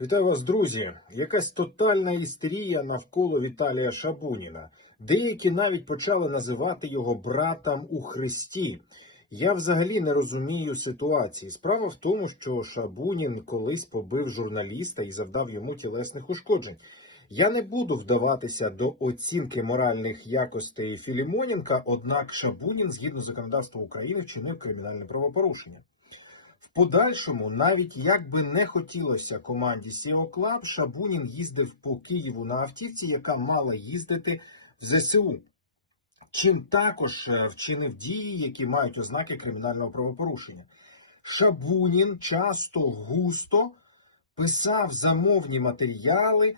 Вітаю вас, друзі! Якась тотальна істерія навколо Віталія Шабуніна. Деякі навіть почали називати його братом у Христі. Я взагалі не розумію ситуації. Справа в тому, що Шабунін колись побив журналіста і завдав йому тілесних ушкоджень. Я не буду вдаватися до оцінки моральних якостей Філімоненка, однак Шабунін, згідно законодавства України, вчинив кримінальне правопорушення. В подальшому, навіть як би не хотілося команді Club, Шабунін їздив по Києву на автівці, яка мала їздити в ЗСУ. Чим також е, вчинив дії, які мають ознаки кримінального правопорушення. Шабунін часто густо писав замовні матеріали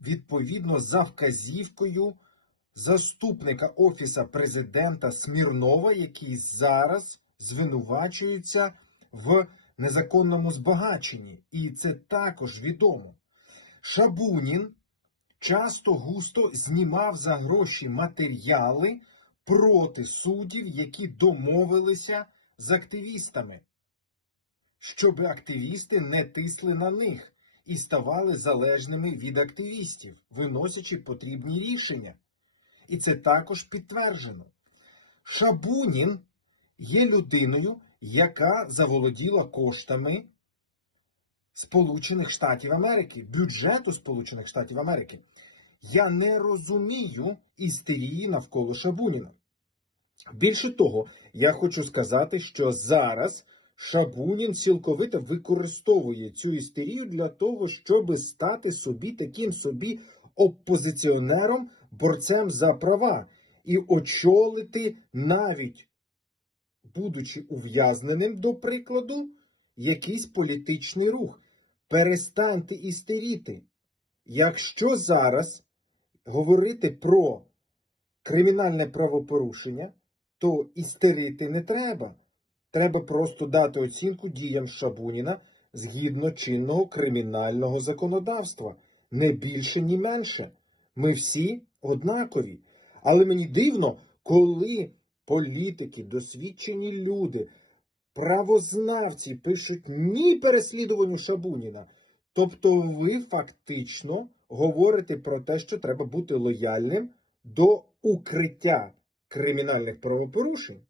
відповідно за вказівкою заступника офіса президента Смірнова, який зараз звинувачується в незаконному збагаченні, і це також відомо. Шабунін часто густо знімав за гроші матеріали проти суддів, які домовилися з активістами, щоб активісти не тисли на них і ставали залежними від активістів, виносячи потрібні рішення. І це також підтверджено. Шабунін є людиною, яка заволоділа коштами Сполучених Штатів Америки, бюджету Сполучених Штатів Америки. Я не розумію істерії навколо Шабуніна. Більше того, я хочу сказати, що зараз Шабунін цілковито використовує цю істерію для того, щоб стати собі таким собі опозиціонером, борцем за права і очолити навіть будучи ув'язненим, до прикладу, якийсь політичний рух. Перестаньте істеріти. Якщо зараз говорити про кримінальне правопорушення, то істерити не треба. Треба просто дати оцінку діям Шабуніна згідно чинного кримінального законодавства. Не більше, ні менше. Ми всі однакові. Але мені дивно, коли політики, досвідчені люди, правознавці пишуть ні переслідуванню Шабуніна. Тобто ви фактично говорите про те, що треба бути лояльним до укриття кримінальних правопорушень